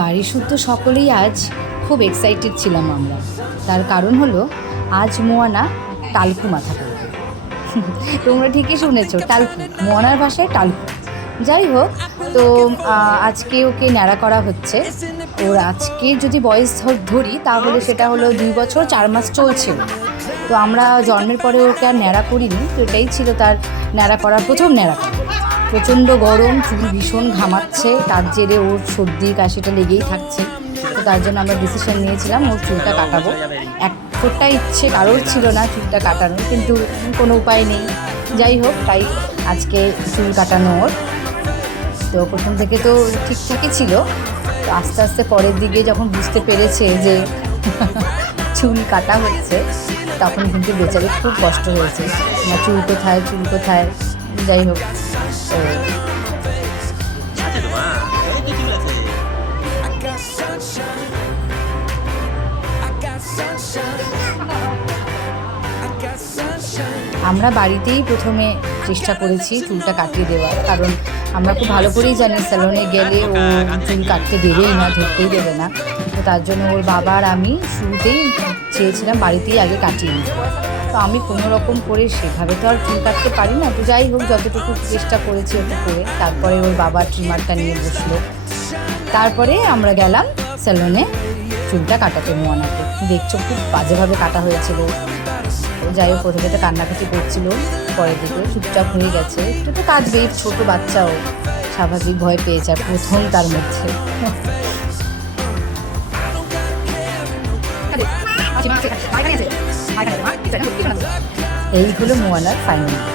বাড়ির শুদ্ধ সকলেই আজ খুব এক্সাইটেড ছিলাম আমরা। তার কারণ হলো আজ মোয়ানা টালকু মাথা করবে। তোমরা ঠিকই শুনেছো, টালকু, মোয়ানার ভাষায় টালকু। যাই হোক, তো আজকে ওকে ন্যাড়া করা হচ্ছে। ওর আজকে যদি বয়স ধরি তাহলে সেটা হলো 2 বছর 4 মাস চলছে। তো আমরা জন্মের পরে ওকে আর ন্যাড়া করিনি, তো এটাই ছিল তার ন্যাড়া করার প্রথম ন্যাড়া করা। প্রচণ্ড গরম, চুল ভীষণ ঘামাচ্ছে, তার জেরে ওর সর্দি কাশিটা লেগেই থাকছে। তো তার জন্য আমরা ডিসিশন নিয়েছিলাম ওর চুলটা কাটাবো। এক ফোঁটা ইচ্ছে কারোর ছিল না চুলটা কাটানোর, কিন্তু কোনো উপায় নেই। যাই হোক, তাই আজকে চুল কাটানো ওর। তো প্রথম থেকে তো ঠিকঠাকই ছিল, তো আস্তে আস্তে পরের দিকে যখন বুঝতে পেরেছে যে চুল কাটা হচ্ছে, তখন কিন্তু বেচারি খুব কষ্ট হয়েছে। আমার চুল কোথায়, চুল কোথায়। যাই হোক, তো আমরা বাড়িতেই প্রথমে চেষ্টা করেছি চুলটা কাটিয়ে দেওয়ার, কারণ আমরা খুব ভালো করেই জানি স্যালনে গেলে ও চুল কাটতে দেবেই না, ধরতেই দেবে না। তো তার জন্য ওর বাবা আর আমি শুরুতেই চেয়েছিলাম বাড়িতেই আগে কাটিয়ে নিই। তো আমি কোনো রকম করে সেভাবে তো আর চুল কাটতে পারি না, তো যাই হোক যতটুকু চেষ্টা করেছি ওটা করে তারপরে ওর বাবা ট্রিমারটা নিয়ে বসলো। তারপরে আমরা গেলাম স্যালনে চুলটা কাটাতে মোয়ানাকে। দেখছো খুব বাজেভাবে কাটা হয়েছিল। যাই হোক, প্রথমে তো কান্নাকাটি করছিল, পরের দিকে চুপচাপ হয়ে গেছে। একটু তো কাঁদবেই, ছোটো বাচ্চাও স্বাভাবিক, ভয় পেয়েছে আর প্রথম তার মধ্যে। এই হলো মোয়ানার ফাইনাল।